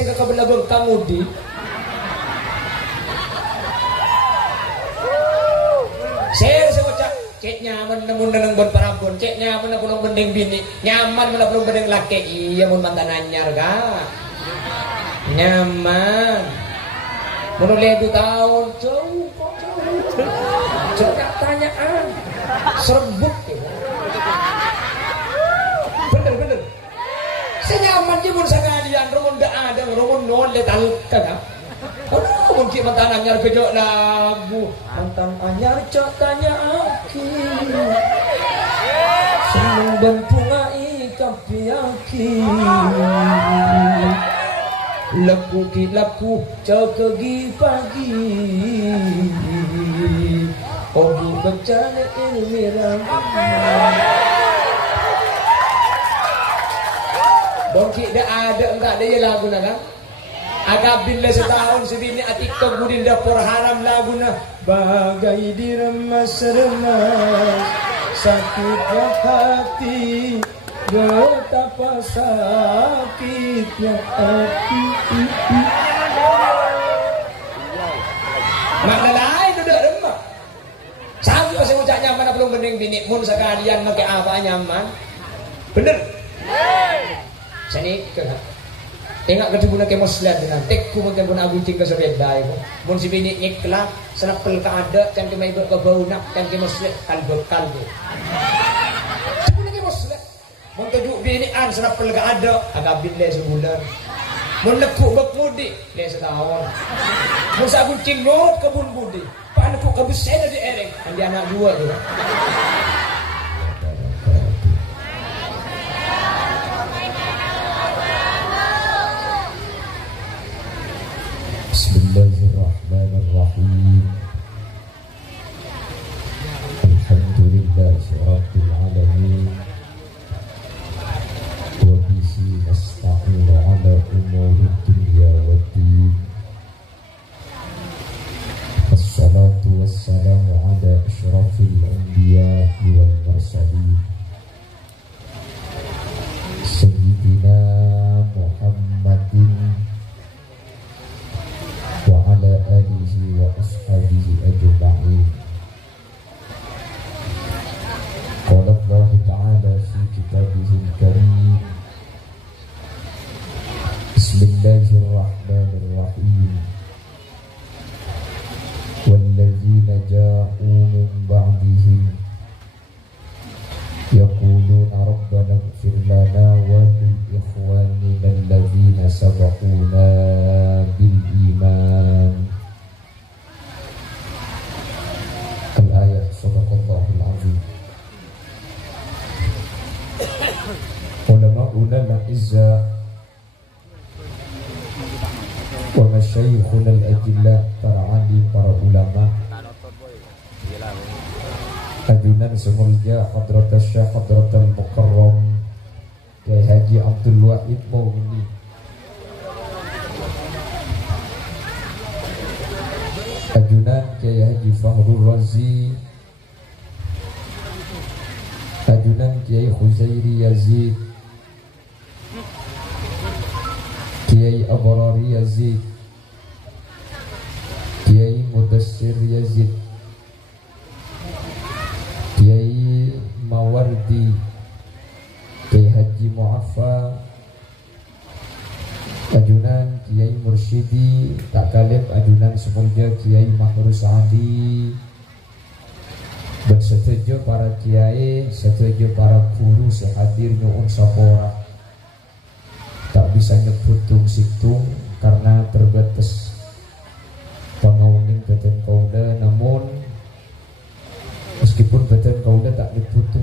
sing kebelabeng kamudi. Saya cak cek nyaman namun neneng bon parabon, cek nyaman namun bendeng bini, nyaman malah belum bendeng laki. Iya mun mantan anyar ga. Nyaman. Mun udah 2 tahun jauh. Coba tanyaan. Serbuk ya. Bener. Saya nyaman je mun sakalian rumun dak ada rumun non letal kagak. Aduh, mungkin mantan anyar gejok lagu mantan anyar cok tanya aki seneng bentungai tapi aki laku ki laku cok kegi pagi ogi bencana ilmiran dongki dah ada enggak ada ya lagu kan. Agak bila setahun sebini atiktok budin dapur haram laguna bagai diremas-remas sakitnya hati betapa sakitnya hati makna lain udah remah sampai pas ngucap nyaman belum bening bini mun sekalian pakai apa nyaman bener sini ke tengok ketibuna ke muslim dengan tekku mungkin pun abu cing ke sebeda itu mun si bini ikhlas senapel ka ada kan ke mai berbau nak kan ke muslim kalbu tibuna ke muslim mun tujuk bini an senapel ka ada agak bin le sebulan mun lekuk bek mudi le setahun mun sabu cing lot kebun budi pan ku ke besar di ereng kan dia anak 2 tu Bismillahirrahmanirrahim. Alhamdulillahirabbil alamin. Wa bihi nasta'inu ala umurid dunya waddin. Wassalatu wassalamu ala asyrafil anbiya'i wal mursalin. Sayyidina Muhammadin wa ala alihi wa ashabihi ajma'in. Qala Allah ta'ala fi kitabihil karim. Bismillahirrahmanirrahim. Walladzina ja'u min ba'dihim yaquluna rabbana ighfir lana wa lil ikhwanina alladzina sabaquna bil iman. Al-ayat sadaqallahul azim. Ulama al-izza wa masyayikhuna al-ajilla, para alim, para ulama, ajunan semulja Hadratus Syekh Hadratul Mukarram Kiai Haji Abdul Wahid Maulini, ajunan Kiai Haji Fahrul Razi, ajunan Kiai Khuzairi Yazid, Kiai Abrari Yazid, Kiai Mudassir Yazid, Kiai Mawardi, Kiai Haji Mu'affa, ajunan Kiai Mursyidi Tak Kalib, ajunan semulja Kiai Mahrus Adi, dan setuju para kiai, setuju para guru sehadir nyuun sapora. Tak bisa nyebut tung karena terbatas pengawinin beten kauda, namun meskipun beten kauda tak nyebut tung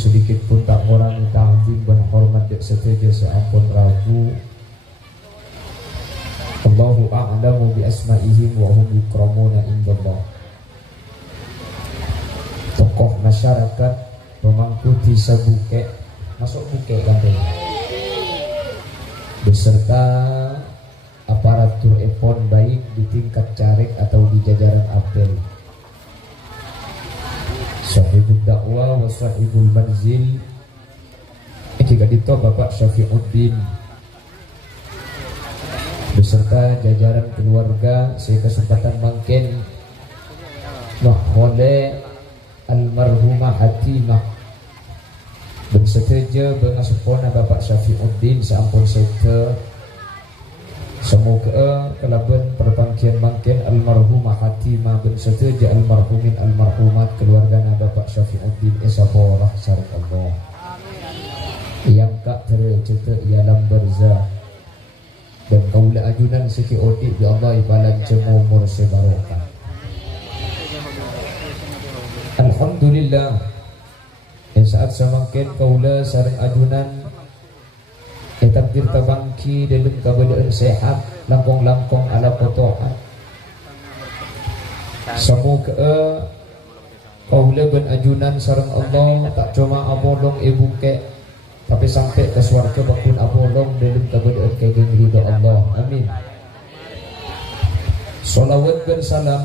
sedikit pun tak ngurangi ta'zim dan hormat dek setuju seampun ragu. Allahu a'lamu bi asma'ihim wa hum yukramuna indallah. Tokoh masyarakat pemangku desa Buke, masuk Buke kan beserta aparatur epon baik di tingkat carik atau di jajaran apel, sahibul dakwah wa sahibul manzil, jika dito Bapak Syafi'uddin, beserta jajaran keluarga saya kesempatan mangkin mahole almarhumah Hatimah bersetuju bengasupona Bapak Syafiuddin sampun sete semoga kelaban perpangkian mangkin almarhumah Hatimah bersetuju almarhumin almarhumat keluarga Bapak Syafiuddin esaborah sarek Allah yang kak terceta ialam berzah dan kaula ajunan siki odik bi Allah ibalan cemu umur sebarokah. Alhamdulillah yang saat semakin kaula sareng ajunan takdir tabangki dalam keadaan sehat langkong-langkong ala kotoan semoga kaula ben ajunan sareng Allah tak cuma abolong ibu ke tapi sampai ke swarga bakun abolong dalam keadaan kageng ridha Allah amin. Salawat dan salam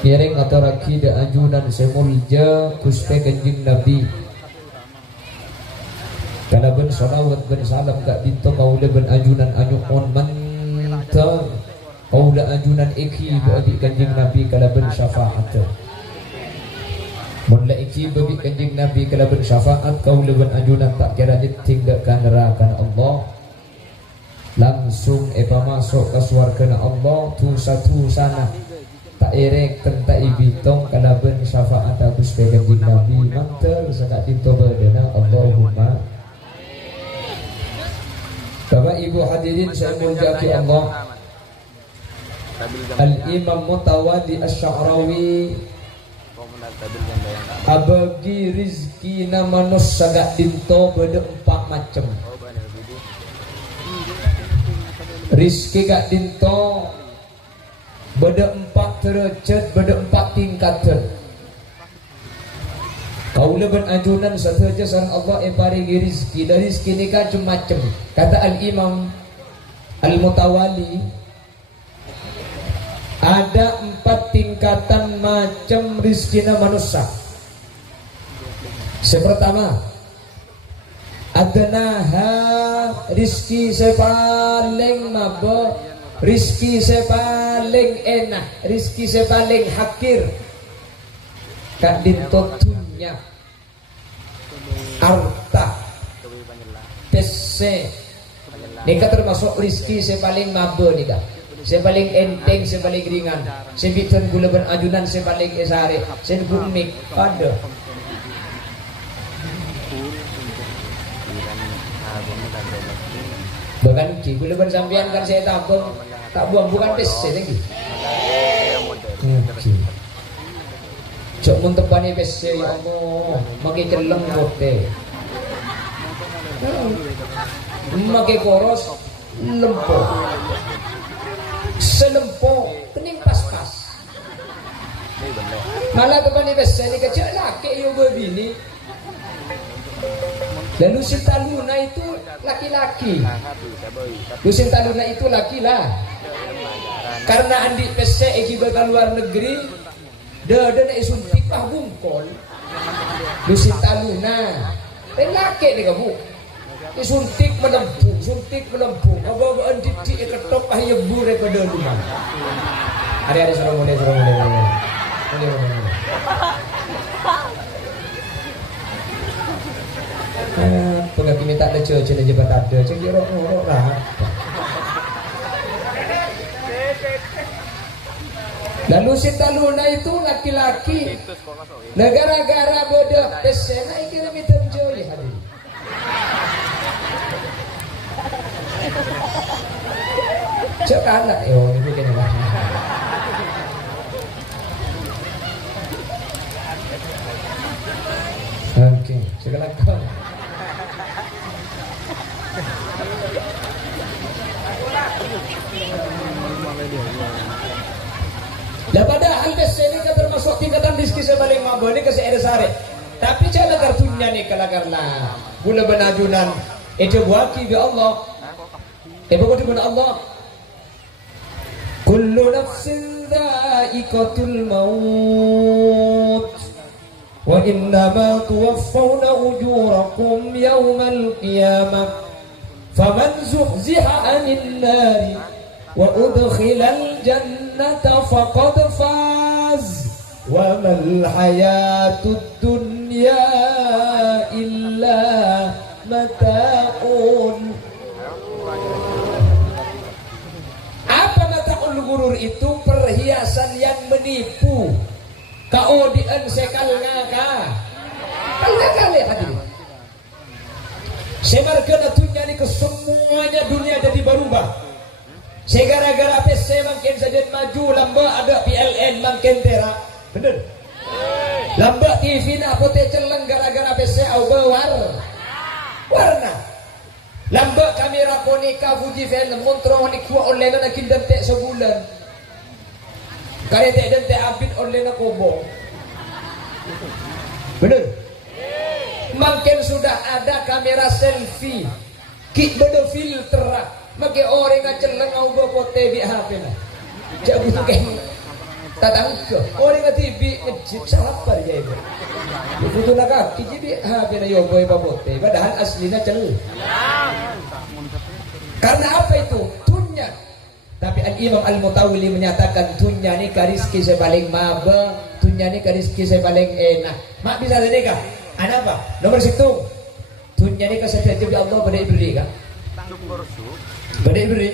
Piring atau rakida ajunan semulja kuspe kanjing Nabi. Kana ben salawat ben salam gak dinto kaula ben ajunan anyukon mantau kaula ajunan iki babi kanjing Nabi kala ben syafaat. Mun la iki babi kanjing Nabi kala ben syafaat kaula ben ajunan tak kira tinggalkan neraka Allah. Langsung masuk ke swarga Allah tu satu sana. Tak erek tak ibitong kalaban syafaat agus kanjeng Nabi mantel sakat dinto badana Allahumma. Bapak Ibu hadirin saya mulyaki Allah. Al-Imam Mutawalli Asy-Sya'rawi abagi rizki namanus sakat dinto beda 4 macam. Rizki gak dinto beda 4 derajat, beda 4 tingkatan. Kaula ben ajunan sateja sareng Allah paringi rezeki. Dari rezeki ni kan macam-macam. Kata Al-Imam Al-Mutawalli ada 4 tingkatan macam rezekina manusia. Sepertama adnaha rezeki sepaling mabok, rizki saya paling enak, rizki saya paling hakir kak dintotunya arta pese nika termasuk rizki saya paling mabe nika saya paling enteng, saya paling ringan saya bikin gula ben ajunan saya paling esare saya bumik pada bahkan gula ben sampean kan saya tabung tak buang bukan pese lagi. Cok mentepani pese ya Allah, makai celeng bote, makai koros lempo, selempo kening pas-pas. Malah tepani pese ni kecil laki yo bini. Dan Lucinta Luna itu laki-laki. Lucinta Luna itu laki lah. Karena andi pese eki bakal luar negeri, dah suntik lah bungkol. Lucinta Luna, laki ni kamu. Suntik melempung. Apa andi di ketok ah yebu daripada rumah. Ada suruh mulai. Pengaki minta ada cuaca dan jebat ada cengkirok lah. Lalu Sinta Luna itu laki-laki. Negara-gara bodoh pesena ikira mitem joy hadir. Cek anak yo ini kene lah. Oke, silakan. Ya padahal desa ini termasuk tingkatan rizki sebaling mampu ini kasih ada sare. Tapi cara kartunya nih kalakarlah guna benajunan itu buaki bi Allah. Pokoknya guna Allah. Kullu nafsin dha'iqatul maut wa innama tuwaffawna ujurakum yawmal qiyamah faman zuhziha 'anil nari wa udkhilal jannata faqad faz wa mal hayatud dunya illa mata'un. Apa mata'ul ghurur itu? Perhiasan yang menipu. Kau dien sekalnya ka kali hadirin. Semarga dunia ini kesemuanya dunia jadi berubah. Segara-gara PC makin saja maju, lamba ada PLN makin terak. Bener? Lamba TV nak putih celeng gara-gara PC au warna. Lamba kamera Konica Fuji film montro ni kuat online nak kindantek sebulan. Kare tak abit online nak kobo. Bener? Makin sudah ada kamera selfie, kik beda filter, makin orang yang celeng au pote di HP lah. Jangan butuh kayak tak tangke. Orang yang tibi ngejip salapar je itu. Butuh nak kaki jadi HP na yo boy pote. Padahal aslinya celeng. Karena apa itu? Dunia. Tapi Al-Imam Al-Mutawili menyatakan dunia ni kariski saya paling maba, dunia ni kariski saya paling enak. Mak bisa sedekah? Ada apa? Nomor situ. Dunia ni kesedihan jadi Allah beri kan? Beri.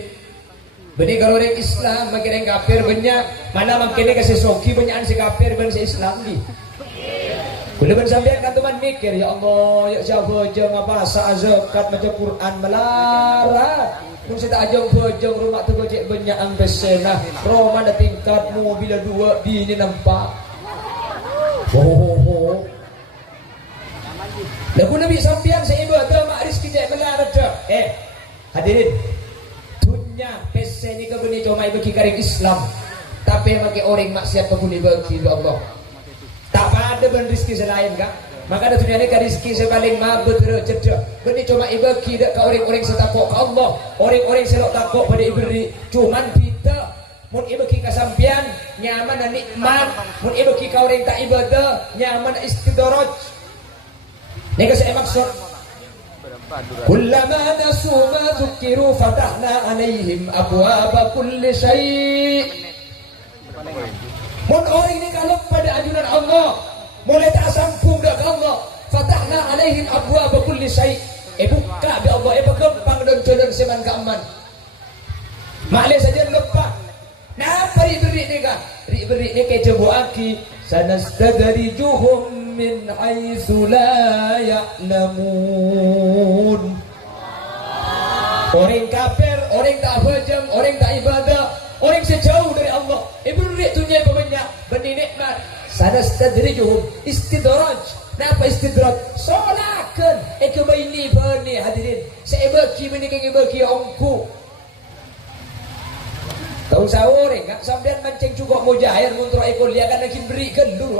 Beri kalau orang Islam makin orang kafir banyak. Mana makin kasih soki banyak si kafir banyak si Islam ni. Boleh bersambian kan teman mikir ya Allah ya siapa jeng apa zakat macam Quran melarat. Nung saya tak ajong bojong rumah tu gojek banyak ambesena. Roma ada tingkat mobil dua di ini nampak. Lagu Nabi sampian saya ibadah mak rizki jek melarat dah. Hadirin. Dunia pesen ni kebuni cuma bagi karing Islam. Tapi bagi orang maksiat kebuni bagi Allah. Tak ada ben rizki selain kan? Maka ada dunia ni kan rizki sebaling mabut cerdas. Beni cuma ibagi dak ke orang-orang setakut ke Allah. Orang-orang selok takut pada iberi. Cuman kita mun ibagi ke sampian nyaman dan nikmat. Mun ibagi ke orang tak ibadah nyaman istidraj. Ni ke saya maksud. Kullama nasu ma dzukiru fatahna alaihim abwaaba kulli syai'. Mun orang ini kalau pada ajunan Allah mulai tak sambung dak ke Allah, fatahna alaihim abwaaba kulli syai'. Buka bi Allah berkembang dan jodoh seman keaman. Maklum saja lepas. Napa diberi ni kan? Diberi ni ke jebuaki sanastadrijuhum min haitsu la ya'lamun. Orang kafir, orang tak hajam, orang tak ibadah, orang sejauh dari Allah. Beri dunia banyak, beri nikmat. Sanastadrijuhum istidraj. Napa istidraj? Solakan kebaini bani hadirin. Saya bagi bagi ongku. Tahu sahur enggak sampean mancing juga mujahir untuk ekor dia kan lagi berikan dulu.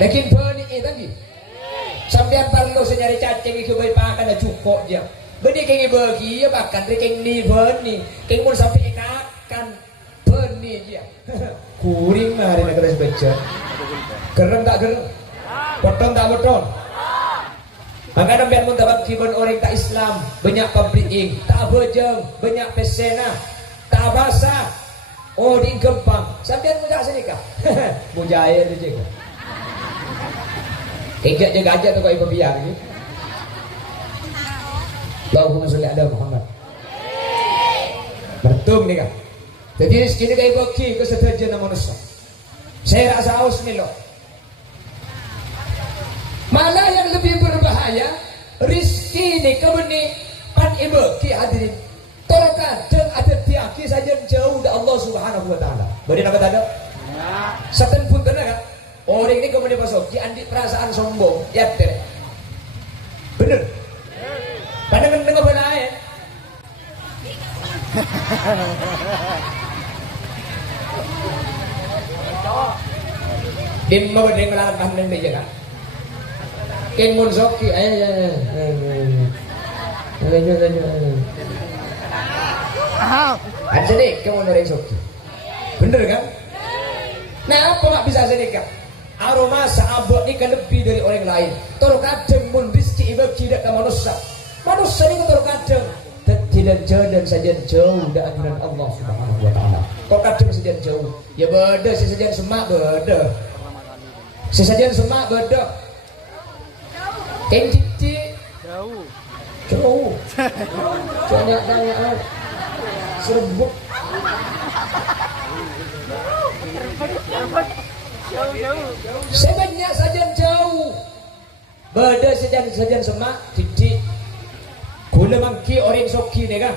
Lagi bani lagi. Sampean perlu senyari cacing ke bayi pakan dah cukup dia. Bani keng bagi ya bahkan keng ni bani. Keng pun sampai ikakan bani dia. Kuring hari nak kena baca. Gerem tak gerem? Potong tak potong? Maka sampean mun dapat kibon orang tak Islam, banyak pabrik, tak bejeng, banyak pesena. Tak basah. Oh di Gempang. Sampai mudah sini kah? Mujahir je kah? Ingat je gajah tu kau ibu biar ni. Allahumma salli ala Muhammad. Bertung ni kah? Jadi rezeki ni kau bagi ke seterjun manusia. Saya rasa haus ni loh. Malah yang lebih berbahaya, rezeki ni kau ni pan ibu ki hadirin. Terkadang ada tiaki saja jauh dari Allah Subhanahu Wa Taala. Beri nama tanda. Satan pun kena kan? Orang ini kemudian masuk. Di andi perasaan sombong. Ya ter. Bener. Pandangan dengar benar ya. Din mau dengan melawan pandang dia kan? Keng mun soki. Aja deh kamu orang soki. Bener kan? Nah apa mak bisa sedekah? Aroma sahabat ni kan lebih dari orang lain. Tolong kadang mun rizki ibagi tidak ke manusia. Manusia ini terkadang tidak jalan saja jauh dari aturan Allah Subhanahu wa taala. Kok kadang saja jauh. Ya beda sesajen semak beda. Sesajen semak beda. Keng cici jauh. Jauh. Banyak serbuk. Sebanyak saja jauh. Beda sesajen semak cici. Gula mangki orang soki ni kan,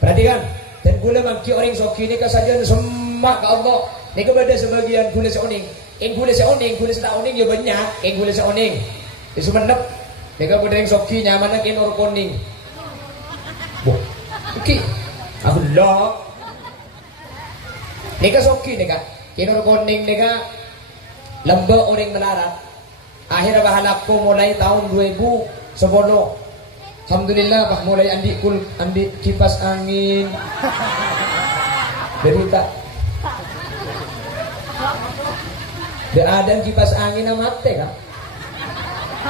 perhatikan. Dan gula mangki orang soki ni kan saja semak ke Allah. Ni kepada sebagian gula seoning. Gula seoning, gula setak oning ya banyak. Gula seoning. Dia semenep. Ni kepada yang soki nyaman nak kenor koning. Boh, okey. Allah. Ni kan soki ni kan, kenor koning ni kan. Lembak orang melarat. Akhir bahalapku mulai tahun 2010. Alhamdulillah Pak mulai andi kipas angin. Berita. Ada kipas angin amate kan.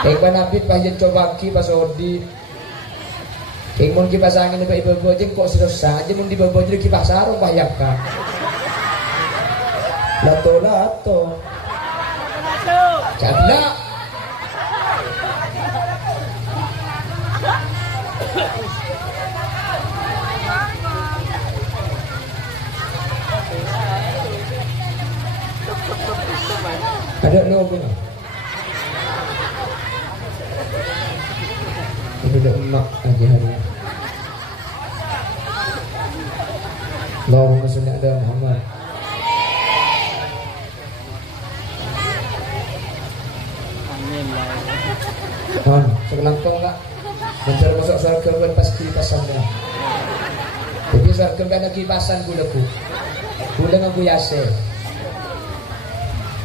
Ekban abit pahit coba kipas odi. Ekmon kipas angin ibu aja kok selesai aja mun dibawa jadi kipas sarung pahyakan. Lato. Jadla. Ada logo ni. Ini dah emak aja hari ini. Allahumma salli ala Muhammad. Amin lah. Sekelangkong tak? Mencari masuk surga buat pasti kipasan dah. Jadi surga kan ada kipasan gulaku. Gula ngaku yase.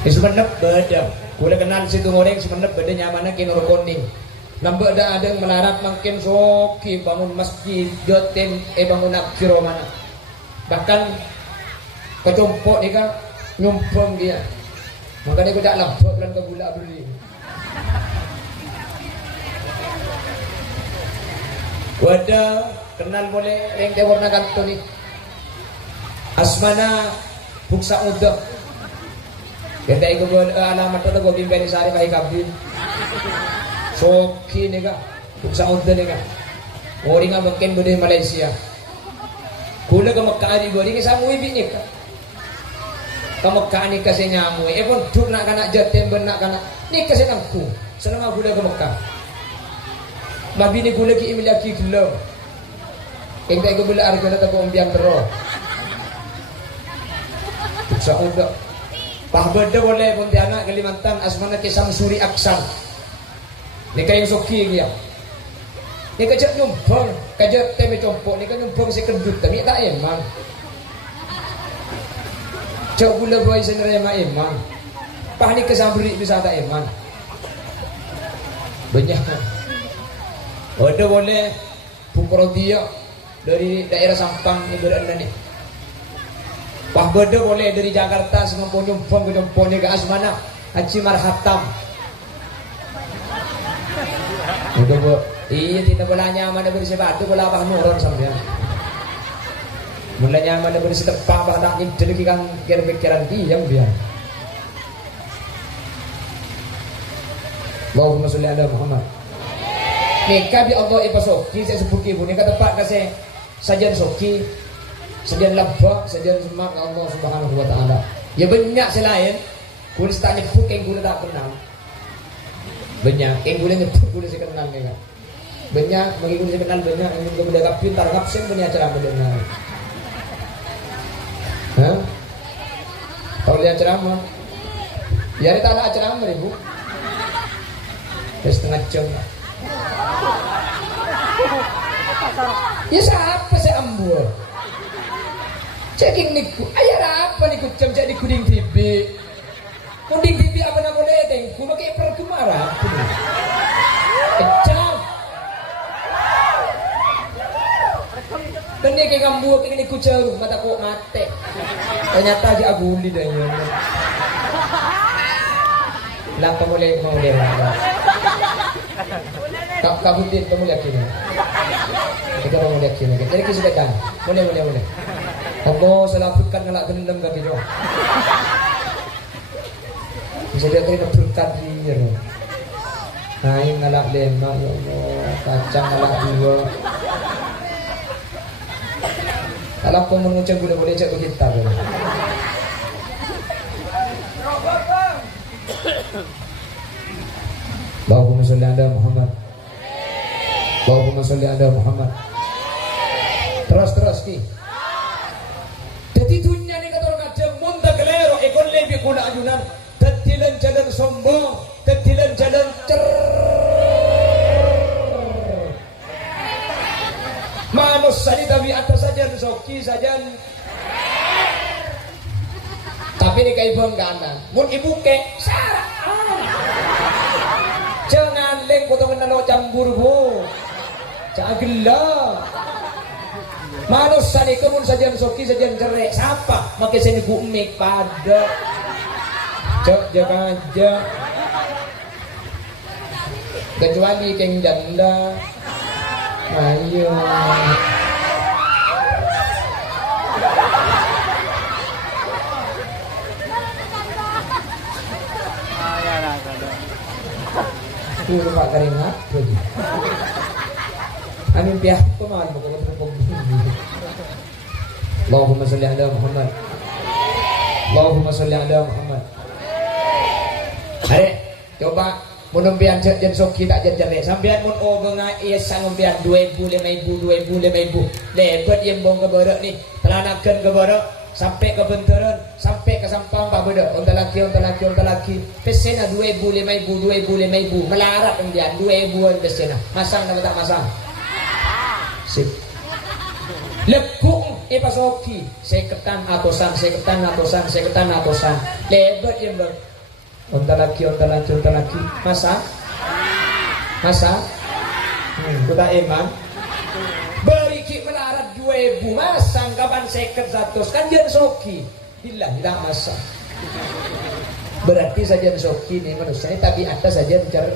Sebenarnya beda. Gula kenal situ goreng sebenarnya beda nyamannya kinur koning. Nampak ada yang melarat makin soki bangun masjid jotem bangun nakiro mana. Bahkan kecompok ni kan nyumpung dia. Makanya aku tak lampak bulan ke gula beli. Wadah kenal boleh yang dia warna kanto ni. Asmana buksa udah. Kita ikut alamat tu gua bimbing di sari baik kabin. Soki ni kak, buksa udah ni kak. Orang yang mungkin berdiri Malaysia. Kula ke Mekah di gua ni sama ibu ni kak. Ke Mekah ni kasih nyamu. Pun duk nak kanak jatim benak kanak. Ni kasih nampu. Selama kula ke Mekah. Babi ni gula ki imilaki gula. Kita ikut gula harga nak tahu umbiang teruk. Buksa udah. Pah beda boleh Pontianak Kalimantan Asmana Kisam Suri Aksan. Ni kaya soki dia. Ni kajak nyumpang, kajak teme compok ni kan nyumpang si kedut tapi tak emang. Cak gula boy senere emang. Pah ni kesambri bisa tak emang. Banyak. Ada boleh Pukrodia dari daerah Sampang ni berada ni. Wah beda boleh dari Jakarta semua nyumpang ke Jompone ke Asmana Haji Marhatam. Udah bu, iya tidak boleh nyaman dari sebatu bola apa nuron sampai. Mulai nyaman dari setepak bah tak nyidil kan pikiran diam biar. Allahumma sholli ala Muhammad. Nikah bi Allah ipasoki saya sebut ibu nikah tepat kasih sajian soki. Sedian lebak, sedian semak Allah Subhanahu wa taala. Ya banyak selain kulit tak nyebut yang kulit tak kenal. Banyak yang kulit nyebut kulit saya kenal kan. Banyak bagi kulit saya kenal banyak yang juga benda kapin tarap sen punya acara mendengar. Hah? Kau lihat ceramah? Ya ada tak ceramah ibu? Setengah jam. Ya siapa saya ambil? Ceking niku, ayah apa niku jam jadi kuding TV. Kuding TV apa nak boleh teng? Kulo kayak perkemara. Kecam. Dan dia kayak ngambu kayak niku jauh mata kok mate. Ternyata aja aguli dah ya. Lampa boleh mau dia. Kak Butin kamu yakin? Kita kamu yakin? Jadi kita sudah kan? Boleh. Kamu selaputkan ngelak gendam kaki doang. Bisa dia terima berkat dia. Naik ngelak lima, ya Allah, kacang ngelak dua. Kalau kau mengucap boleh cek kita. Allahumma sholli ala Muhammad. Allahumma sholli ala Muhammad. Terus ki. Jadi dunia ni kata orang aja munta kelero ekor lebih kuna ayunan. Tetilan jalan sombong, tetilan jalan manusia ni tapi atas saja soki saja. Tapi ni kai bang kanan. Mun ibu ke sarah. Jangan leng potong nalo campur bu. Cagila. Manusia ni kemun saja soki saja cerai. Siapa? Makai sini gumik pada. Cok jaga aja. Kecuali keng janda. Ayo. Puro pak keringat lagi. Amin pihak kemana mau kalau terpukul. Allahumma sholli ala Muhammad. Allahumma sholli ala Muhammad. Are, coba menumpian jen soki tak jen sampean mun bengai sangumpian 2.000 5.000 lebet yang bong ke borok ni telanakan ke borok sampai ke bentaran sampai ke sampang pak beda onta laki pesena 2.000 5.000 melarat kemudian 2.000 pesena masang atau tak masang sip lekung pasoki seketan atosan lebet yang bong onta laki masa kuda iman beri ki melarat 2.000 masang kapan seket 100 kan jen soki bilang tidak masa berarti saja soki ini manusia ini tapi atas saja bicara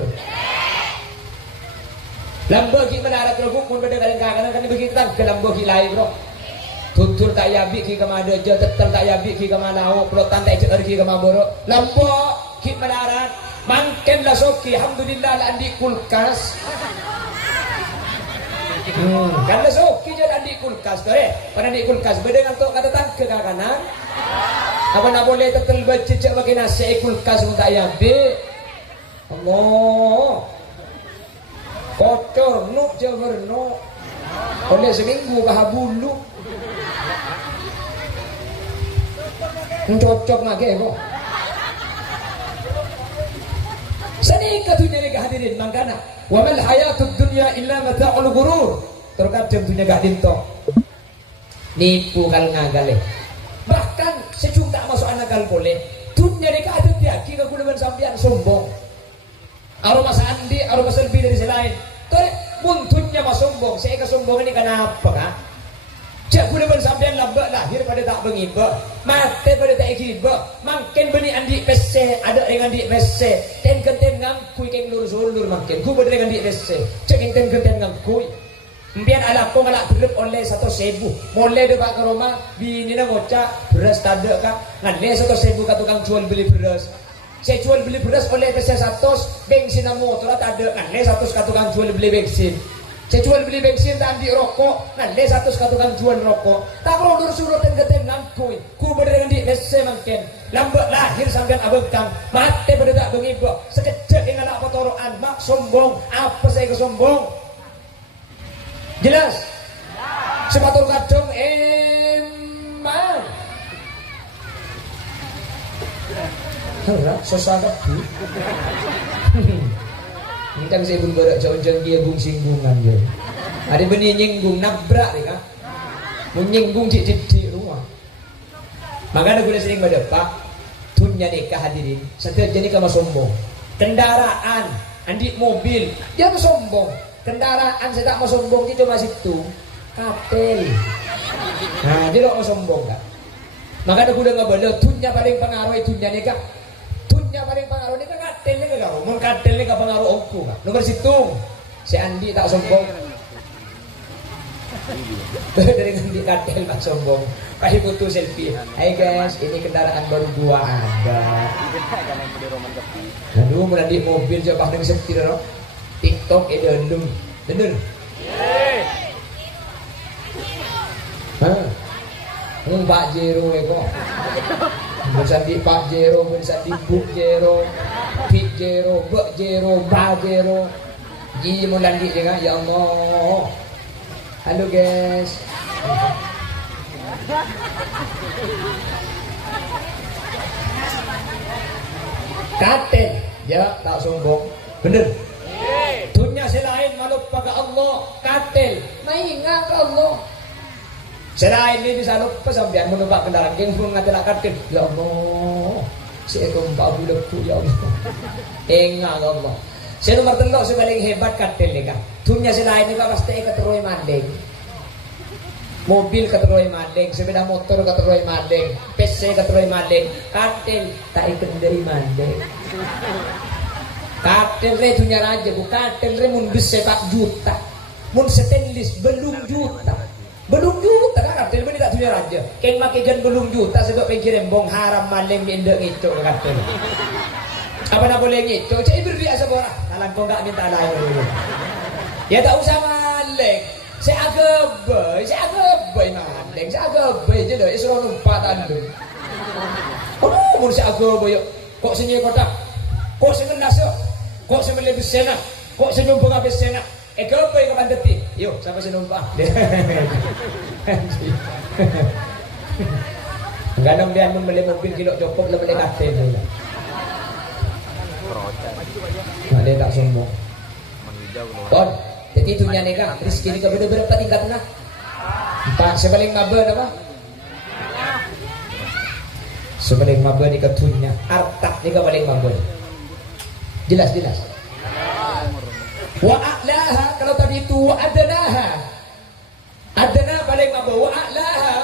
lambo ki melarat robuk pun beda kadang-kadang kan begitu ke lambo ki lain bro tutur tak yabi ki kemana aja tetel tak yabi ki kemana au pelotan tak cer ki kemana boro lambo ki melarat mangken lah soki alhamdulillah lah andi kulkas kan lah soki je andi kulkas tu pada andi kulkas beda dengan tu kata tangke kanan apa nak boleh tetel bercecek bagi nasi kulkas pun tak yabi Allah kotor nuk je berno oleh seminggu bahabulu cocok ngake kok seni katunya ni hadirin mangkana wa mal hayatud dunya illa mata'ul ghurur terkadang dunia gak dinto nipu kal ngagale bahkan secung tak masuk anakal boleh dunia ni kadut yaki ka kunaban sampean sombong aroma sandi aroma selbi dari selain tore muntunnya mas sombong saya kesombongan ini kenapa kah cak kunaban sampean lambak lahir pada tak bengiba mati pada tak ikiba makin beni andi pese ada dengan di pese ten kenten ngangkui keng lurus ulur makin ku pada dengan di pese cak ten kenten ngangkui mbian ala ko malak berlep oleh 100.000 boleh de pak ke rumah bini na ngocak beras tade kak ngane 100.000 ka tukang jual beli beras saya jual beli beras oleh pese 100 bensin na motor tak ada ngane 100 ka tukang jual beli bensin saya jual beli bensin tak ambil rokok ngane 100 ka tukang jual rokok tak perlu suruh ten ngangkui ku berdengan di pese makin lambat lahir sampean abengkang mati pada tak bengiba sekejap dengan anak potoroan mak sombong apa saya kesombong jelas sepatul kadung eman ora sosok bu ini kan saya pun berak jauh-jauh dia gung singgungan je ada benih nyinggung nabrak ni kan menyinggung cik-cik rumah makanya gue sering berdepak dunia nikah hadirin setiap jenis kamu sombong kendaraan andik mobil dia tuh sombong kendaraan saya tak mau sombong itu cuma situ kapel nah dia mau sombong kan makanya gue udah nggak boleh dunia paling pengaruh itu dunia nikah dunia paling pengaruh nikah kapelnya gak kau mau Mun kadel ni kapengaruh ongku Kak. Nomor situng. Si Andi tak sombong. Dari Andi kadel tak sombong. Kasih foto selfie. Hai guys, ini kendaraan baru gua ada. Aduh, mulai di mobil coba dengan setir no. TikTok edendum. Bener. Hah. Pak Jero kok. Bisa di Pak Jero, bisa di Buk Jero, Pik Jero, Bek Jero, Ba Jero. Ji mulai di dengan ya Allah. Halo guys. Katen, ya tak sombong. Bener. Dunia selain makhluk pada Allah, katel, maingat ke Allah. Selain ini bisa lupa sampean menumpak kendaraan yang pun ngatelak katel. Ya Allah, saya kumpa buleku ya Allah. Enggak Allah. Saya nomor telok sebaling hebat katel ni kan. Dunia selain ini pasti keteroi mandeng. Mobil keteroi mandeng, sepeda motor keteroi mandeng, PC keteroi mandeng, katel tak ikut dari mandeng. Katel re dunia raja, bu katel re mun sepak juta, mun stainless belum juta kan katel ini tak dunia raja. Keng makikan belum juta sebab pikir embong haram maling mindek itu katel. Apa nak boleh itu? Cik berbiasa borah. Dalam kau tak minta lain dulu. Ya tak usah maling. Saya agak maling, saya agak je dah. Isra numpak tandung. Oh, mun saya agak yuk. Kok sini kota? Kok sini nasa? Kok sini lebih sena? Kok sini numpang habis sena? Kebai ke bandeti? Yuk, sampai sini numpang. Ganam dia membeli mobil kilo cukup lebih katen je. Nah, dia tak sombong. Kon, jadi dunia ni kan, rezeki ni berapa tingkat nak? 4, sebaling maba apa? Sebaling maba ni ketunya, artak ni kebaling maba. Jelas. Wa a'laha, kalau tadi itu wa adnaha. Adna paling maba, wa a'laha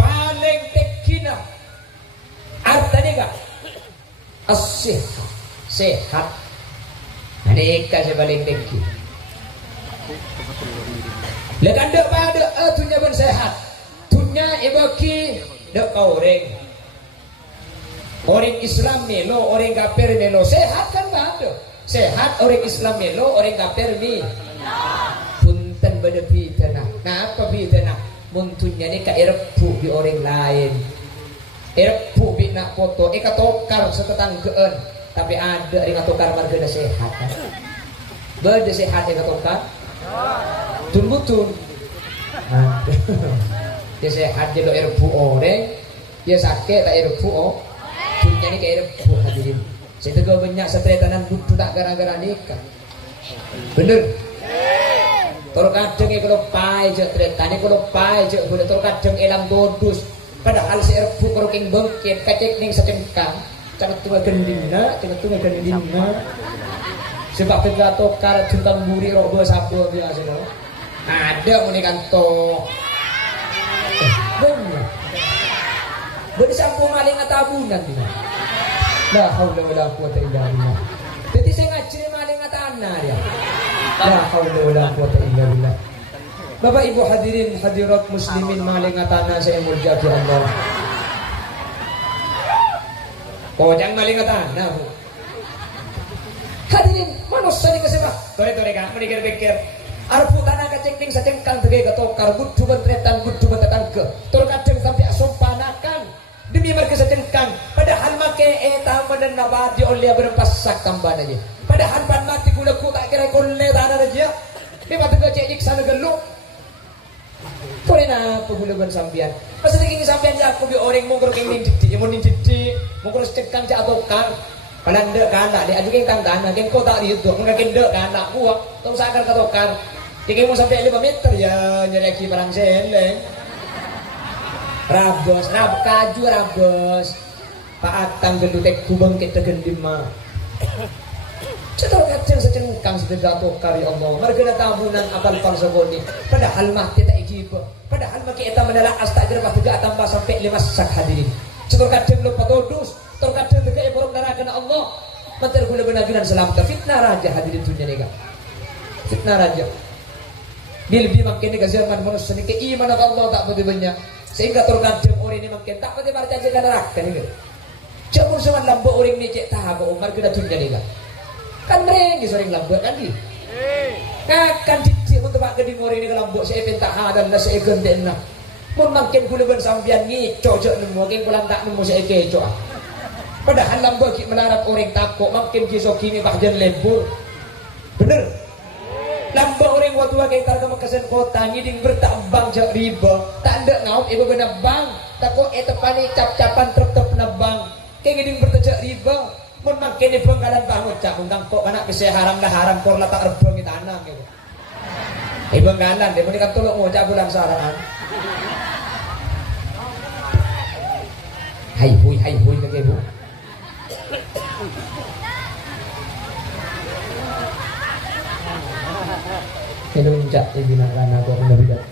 paling tekina. Artanya enggak? Sehat. Mereka sebaling tinggi. Lekan dek pada dunia ben sehat. Dunia ibaki dek orang. Orang Islam melo, orang kafir melo. Sehat kan ada. Sehat orang Islam melo, orang kafir mi. Punten pada bidana. Nah apa bidana? Muntunya ni kairpu di orang lain. Erpu bik nak foto, katokar setetanggaan, tapi ada katokar marga sehat. Beda sehat katokar. Tun. Dia sehat dia erpu orang, dia sakit tak erpu oh. Dunia ni kayak erpu hadirin. Saya tegur banyak setretanan butuh tak gara-gara nikah. Bener. Kalau kadang kalau pai je tretan, kalau pai je boleh kalau kadang elam dodus. Padahal si erpu keroking bengkit kacek ning secengkang cangat tunga gendingna sebab tegatokar jengkang buri robo sabo biasa no ada muni kanto bener sampo maling atabunan dina la haula wala quwata illa billah jadi saya ngaji maling atana dia la haula wala quwata illa billah. Bapak Ibu hadirin hadirat muslimin maling tanah saya muljaki Allah. Oh jangan maling tanah bu. Hadirin manusia ni kesebab. Tore kan, mikir-mikir. Arpu tanah kacengking secengkang tegay katokar gudu bentretan gudu bentetangke. Tur kadang sampai asumpanakan demi mereka secengkang. Padahal make eta menen nabadi oleh berpasak tambahan aja. Padahal pan mati kulaku tak kira kulle tanah aja. Dia mati kecik sana geluk. Kore na pagulaban sambian. Pasal naging sambian niya ako bi orang mo karo keng didi, mo ning didi, mo karo stekang ja atokar. Palanda kana, di adu keng tangdana, keng kota dito, keng kende kana kuwa, tong sakar katokar. Di mo sampai 5 meter ya nyereki parang seleng. Rabos, kaju rabos. Paatang gelutek kubang kita gendim mah. Cetar kacang secengkang sedekah tokar ya Allah. Marga na tabunan apal parsaboni. Padahal mati tak ijiba. Padahal maki eta menala astagfir patega tambah sampai 5 sak hadirin. Cetar kacang lupa todus. Cetar kacang tegak ya porong darahkan Allah. Mater gula benagiran salam ta fitnah raja hadirin dunia ni kan. Fitnah raja. Dia lebih makin ni ke zaman manusia ni ke iman Allah tak betul banyak. Sehingga terkadang orang ni makin tak betul baca jaga neraka ni kan. Cuma zaman lambat orang ni cek tahu Umar kena dunia ni kan. Kan mereka sering lambat kan dia. Akan cicik untuk pak keding orang ni lambat saya minta hadal lah saya gendena. Pun makin gula ben sambian ni cocok nemu makin pulang tak nemu saya kecok. Padahal lambat kita melarang orang takut makin kisah kini bahagian lebur. Bener. Lambat orang waktu wakai targa makasan kota ngiding bertabang jak riba. Tak ada ngau ibu benar bang. Takut tepani cap-capan trep-trep na bang. Kayak ngiding bertejak riba. Mun makin ni penggalan bangun cak undang kok anak bisa haram dah haram por tak erbang di tanah gitu. Ibu galan dia menikah tolong ngocak bulan saran. Hai hui ke ibu. Kena mencak ibu nak lana kok kena bidat.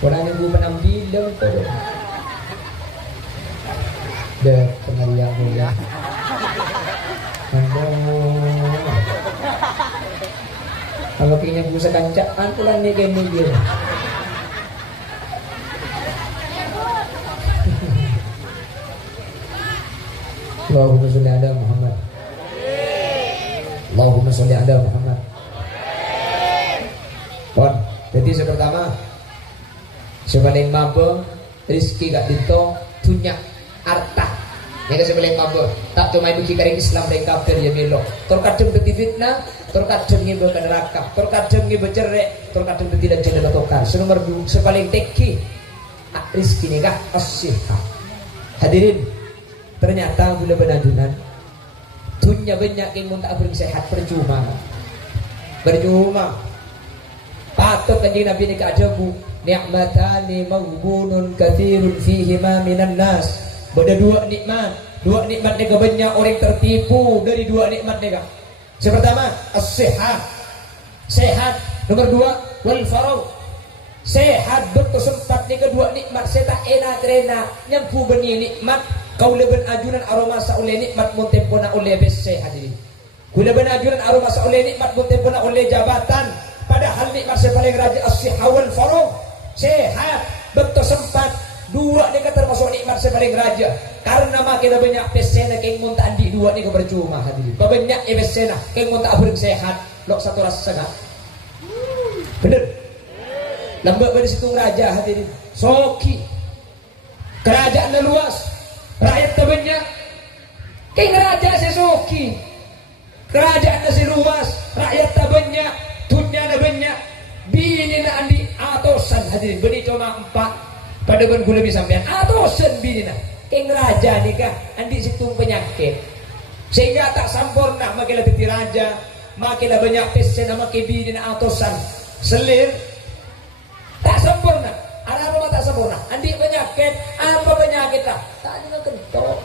Orang ibu penampilan tu. Deh pengalia mulia. Kalau kini busa kancaan pulang ni kene dia. Allahumma sholli ala Muhammad. Allahumma sholli ala Muhammad. Pon, jadi yang pertama sebaling mabuk rezeki gak dito punya harta. Yang sebaling mabuk tak cuma ibu kikaring Islam dan kafir ya belok. Terkadang beti fitnah, terkadang ngibu ke neraka, terkadang ngibu cerai, terkadang tidak jadi tokar. Nomor 2 sebaling teki rezeki ni gak as-sihah. Hadirin, ternyata bila benadunan dunia banyak yang tak bersehat percuma. Patut kanjeng Nabi ni keajabu ni'matani maghbunun katsirun fihima minan nas. Bada dua nikmat ni banyak orang tertipu dari dua nikmat ni. Yang pertama as-sehat. Sehat. Nomor 2 wal faragh. Sehat betul sempat ni kedua nikmat saya tak enak rena nyampu beni nikmat kau leben ajunan aroma saule nikmat muntempona oleh bese hadirin. Kula ben ajunan aroma saule nikmat muntempona oleh jabatan. Padahal nikmat saya paling raja as-sihah wal faragh. Sehat betul sempat dua ni termasuk nikmat saya paling raja. Karena makin banyak pesena keng mun tak andi dua ni ke percuma hadirin. Banyak pesena keng mun tak bereng sehat lok satu rasa sangat. Bener. Lambat pada situ raja hadirin. Soki. Kerajaan luas. Rakyat banyak. Keng raja sesoki. Kerajaan luas. Rakyat banyak. Dunia banyak. Bini na andi atosan hadirin. Beni cuma 4. Pada ben gula lebih sampean atosan bini na. Keng raja ni kah andi situ penyakit. Sehingga tak sempurna makilah titi raja. Makilah banyak pesen makin bini na atosan. Selir. Tak sempurna. Arah-arah tak sempurna. Andi penyakit. Apa penyakit lah? Tak ada kentok.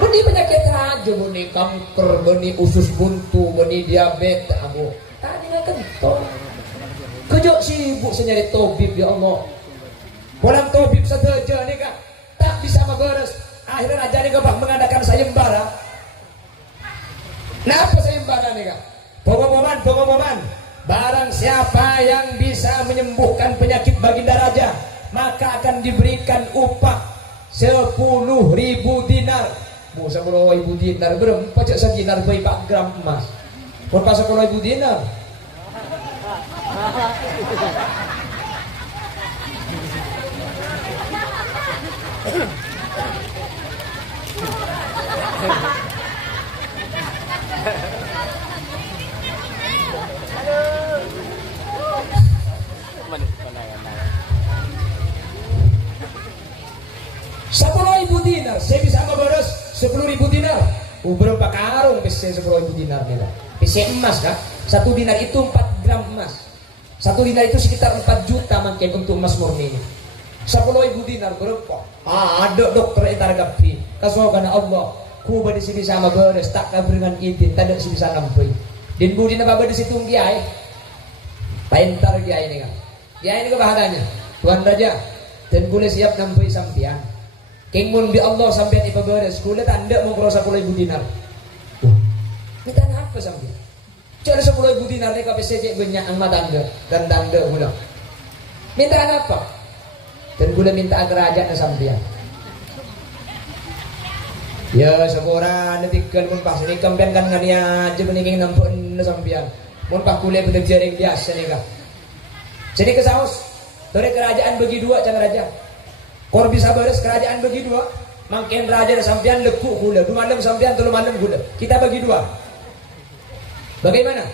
Beni penyakit raja. Beni kanker. Beni usus buntu. Beni diabetes. Tak ada kentok. Kejok sibuk senyari tobib ya Allah. Pulang tobib saja ni kan. Tak bisa beres. Akhirnya raja ni kebak mengadakan sayembara. Kenapa sayembara ni kan? Pengumuman. Barang siapa yang bisa menyembuhkan penyakit baginda raja, maka akan diberikan upah 10.000 dinar. 10.000 dinar berapa cak sedinar bayi 4 gram emas. Berapa 10.000 dinar? Ibu dinar, saya bisa membalas 10.000 dinar. Berapa karung bisa 10.000 dinar nih lah. Bisa emas kan? 1 dinar itu 4 gram emas. 1 dinar itu sekitar 4 juta makin untuk emas murni. 10.000 dinar berapa? Ada dokter entar gapi. Kasuakan Allah. Ku badi si bisa membalas tak kabringan izin, tak ada si bisa nampai. Din budi na baba di situ kiai. Paintar kiai ini kan. Kiai ini kebahagiannya. Tuan Raja, dan boleh siap nampai sampian. Keng mun bi Allah sampean ipaberes kula tanda mau krosa 10.000 dinar. Minta apa sampean? Cari 10.000 dinar ni KPC cek banyak ang matanda dan tanda gula. Minta apa? Dan gula minta kerajaan sampean. Ya seorang netikal pun pas ni kampian kan ngania aja beningin nampak sampean. Mun pak gula betul jaring biasa ni kah. Jadi ke saus. Tore kerajaan bagi dua cara raja. Kor bisa beres kerajaan bagi dua. Makin raja dan sampean lekuk gula. 2 malam sampean 3 malam gula. Kita bagi dua. Bagaimana?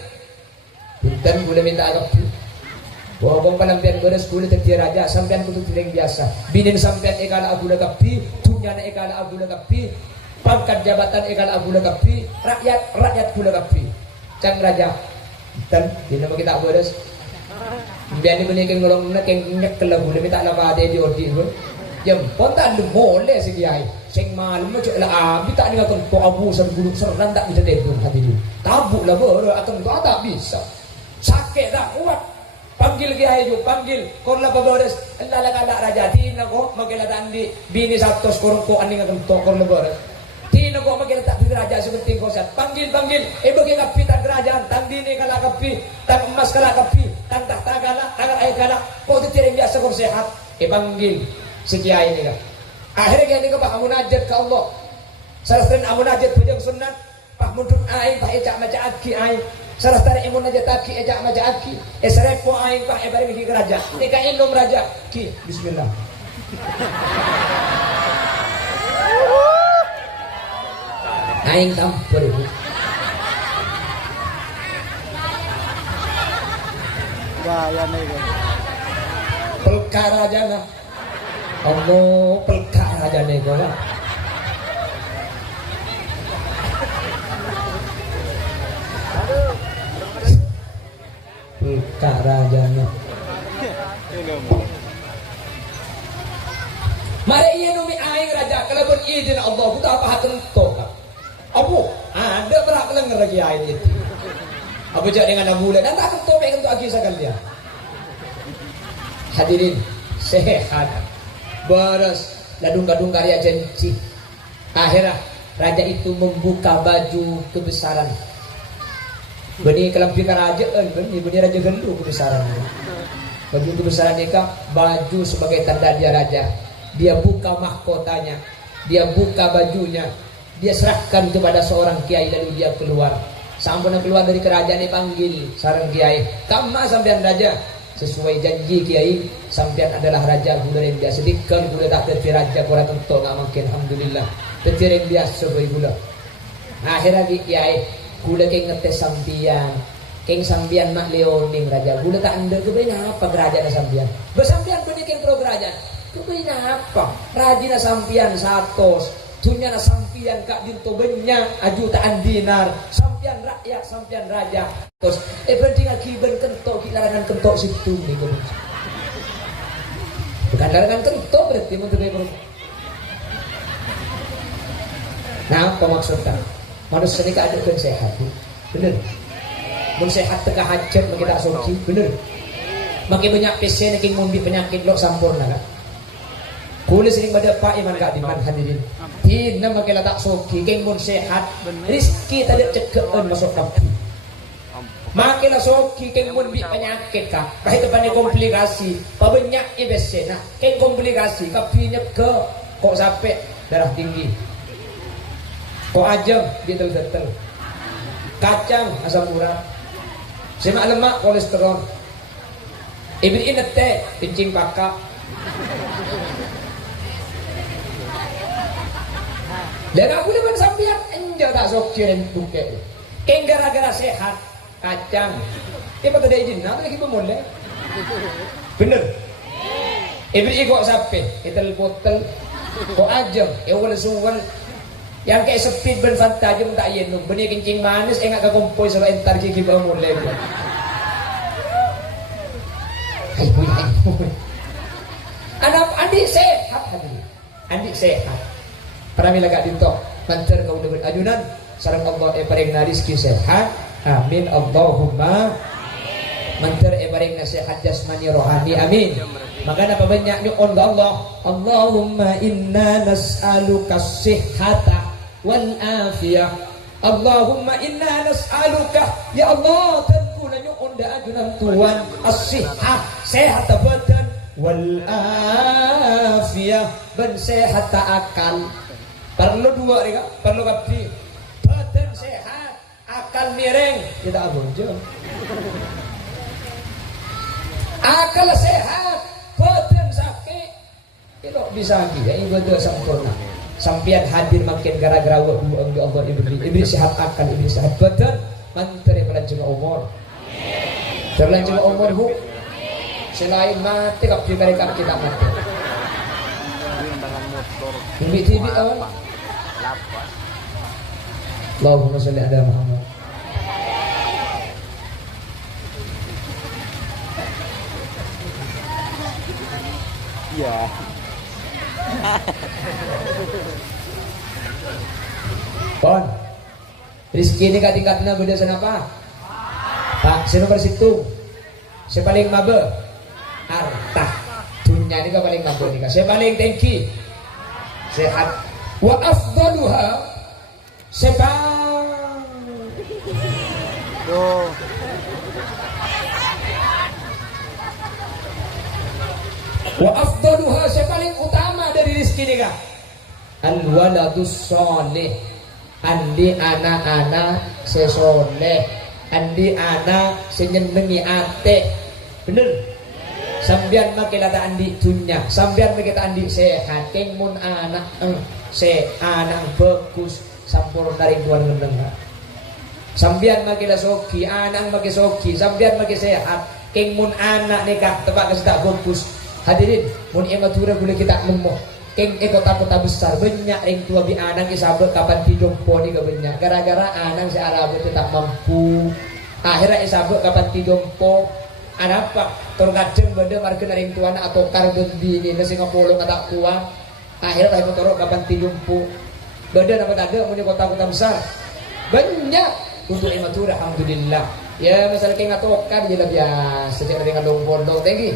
Bintan gula minta agak wabong palampian beres gula tetir raja sampean kutu tireng biasa. Binin sampean ekala agula kapi, tunyana ekala agula kapi, pangkat jabatan ekala agula kapi, rakyat gula kapi. Cang raja. Bintan dina kita beres. Biar ni beli keng ngolong na keng nyekel gula minta lapa ade di odi pun. Jam pontan lu boleh si kiai. Sing malam macam lah abi tak dengar kan abu sam gulung seran tak bisa dedung hadirin. Tabuk lah baru akan tak bisa. Sakit tak kuat. Panggil kiai ju panggil korla pabodes lala kala raja tina ko magela tandi bini satos korong ko aning akan to korla babodes. Tina ko magela tak raja seperti ko sat. Panggil bagi kapitan kerajaan tang dini kala kapi tang emas kala kapi tang tahta kala agar ay kala ko tiring biasa ko sehat. Panggil si kiai ni ka. Akhirnya ini ke Pak Munajat ke Allah. Sarastran Amunajat bujang sunat. Pak Mundut aing Pak ejak maca aki aing. Sarastran Amunajat aki ejak maca aki. Esrepo aing Pak ebari ki raja. Nika indom raja ki bismillah. Aing tampur. Gaya nih. Pelkara jana. Allah pelkara jana ko lah. Pelkara jana. Mari iya numi aing raja kelebon izin Allah buta apa hatun toka. Abu ada berak lenger lagi aing itu. Abu jak dengan bulan dan tak akan topek untuk agi sekalian. Hadirin sehat. Beres ladung-ladung karya janji. Akhirnya raja itu membuka baju kebesaran. Beni kelampi kerajaan, beni raja gendu kebesaran. Baju kebesaran dia baju sebagai tanda dia raja. Dia buka mahkotanya, dia buka bajunya, dia serahkan kepada seorang kiai lalu dia keluar. Sampai keluar dari kerajaan dipanggil sarang kiai. Kama sampean raja. Sesuai janji kiai sampean adalah raja gula yang biasa dikal gula tak terti raja kurang tentu nggak makin alhamdulillah terti yang biasa boy gula. Akhirnya kiai gula keng ngetes sampian keng sampian mak leoning raja gula tak anda kebenar apa kerajaan sampian bersampian punya keng pro kerajaan kebenar apa rajina sampian satos dunia sampian kak dinto benya ajutaan dinar sampian rakyat sampian raja terus penting akiban kentok larangan kentok situ nih bukan larangan kentok berarti menteri. Nah apa maksudnya manusia ini keadaan sehat bener mun sehat teka hajat makin tak soki bener makin banyak pesen makin mumbi penyakit lo sampurna kan kulis sering pada Pak Iman Kak Diman hadirin tina makin tak soki keng mun sehat rizki tadi cekean masuk kampung makin soki keng mun bi penyakit kah kahit depannya komplikasi pabanyak ibesena keng komplikasi kapinya ke kok sampai darah tinggi kok ajam betul-betul kacang asam urat semak lemak kolesterol ibin inget teh kencing pakak dan aku depan sampian enjak tak sok kirim buke keng gara-gara sehat kacang dia pada izin nanti lagi memulai bener ibin kok sampai kita botol kok ajam wala suwal yang kayak speed ben fantajam tak yen benih kencing manis enggak ke kompoi sama entar gigi bangun lagi anak adik sehat adik sehat pramila gak dintok mancer kau udah ajunan sareng Allah paring rizki sehat amin Allahumma mancer paring sehat jasmani rohani amin Makanya apa banyak nyuon ke Allah. Allahumma inna nas'aluka sihhata wal afiyah. Allahumma inna nas'aluka, ya Allah tentu nyuon da ajunan Tuhan as-sihhah, sehat badan, wal afiyah, ben sehat akal. Perlu dua nih, perlu kabdi. Badan sehat, akal miring, tidak abonjo. Akal sehat, badan sakit, itu bisa dia ibadah sempurna. Sampian hadir makin gara-gara wa Allah iblis sehat akal, iblis sehat badan, manteri berlanjut umur. Berlanjut umur bu. Selain mati kabdi mereka kita mati. Tibi awal. Allahumma sholli ala Muhammad. Iya. Pon, rizki ini tingkatnya beda senapa? Pak, saya nomor situ. Saya paling mabe, harta. Dunia ini paling mabe nih. Saya paling tinggi, sehat. Wa afdaluha, sepang. Tuh. Wa afdaluha, saya paling utama dari rizki ini kak. Al waladus soleh, andi anak-anak sesoleh, andi anak senyenengi ate, bener. Sambian makilata andi dunya, sambian makilata andi sehat, keng mun anak anak bagus, sampurna dari tuan mendengar. Sambian makila soki, anak maki soki, sambian maki sehat, keng mun anak nikah tempat kasih tak bagus. Hadirin, mun ematura boleh kita nemu. Keng kota-kota besar banyak yang tua bi anang isabet kapan tidumpo ni kebanyak. Gara-gara anang si Arab itu tak mampu. Akhirnya isabet kapan tidumpo. Ada apa? Terkadang benda marga naring tuan atau karbon bini nasi ngapolong tak kuat. Akhirnya tak motorok kapan tidumpo. Benda dapat ada punya kota-kota besar. Banyak untuk ematura alhamdulillah. Ya masalah keng atokan je lah biasa. Sejak dengan dong-dong tinggi.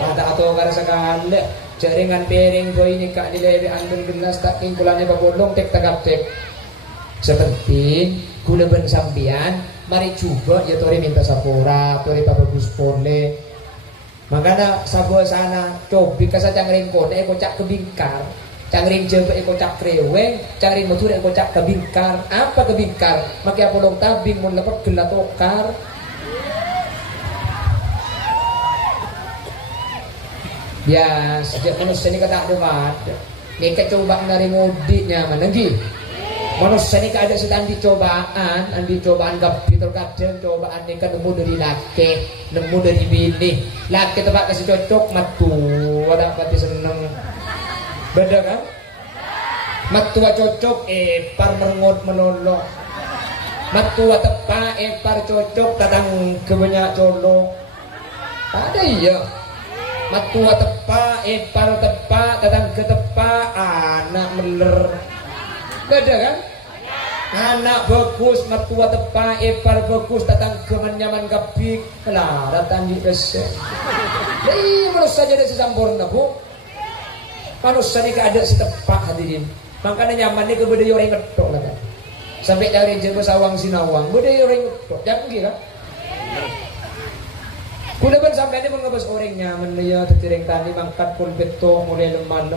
Ada atau karena sekali jaringan piring boy ini kak nilai andung gelas tak kingkulannya babodong tek tagap tek seperti guna ben sambian mari coba ya tori minta sapora tori bagus pole makanya sabu sana cobi kasa cangring kode kocak kebingkar cangring jebe kocak kreweng cangring motor kocak kebingkar apa kebingkar makai apolong tabing mun lepet gelat okar. Ya sejak manusia ini kata ada mereka coba dari mudik nyaman lagi manusia ini ada sedang dicobaan gapi terkadang cobaan ini kan nemu dari laki nemu dari bini laki tempat kasih cocok matu ada pati seneng beda kan matua cocok par mengot melolok matua tepa par cocok tatang kebanyak colo ada iya matua tepa, ipar tepa, datang ke tepa, anak meler. Beda kan? Anak bagus, matua tepa, ipar bagus, datang ke menyaman kapik. Lah, datang di pesek. Jadi manusia jadi sesempurna bu. Manusia ini ada si tepa hadirin. Makanya nyaman ini kebeda orang ngetok lah kan. Sampai dari jago sawang sinawang, beda orang ngetok. Jangan kira. Kuda ban sampai ini mengabas orang nyaman ya tertireng tani mangkat pulpit to mulai lemah.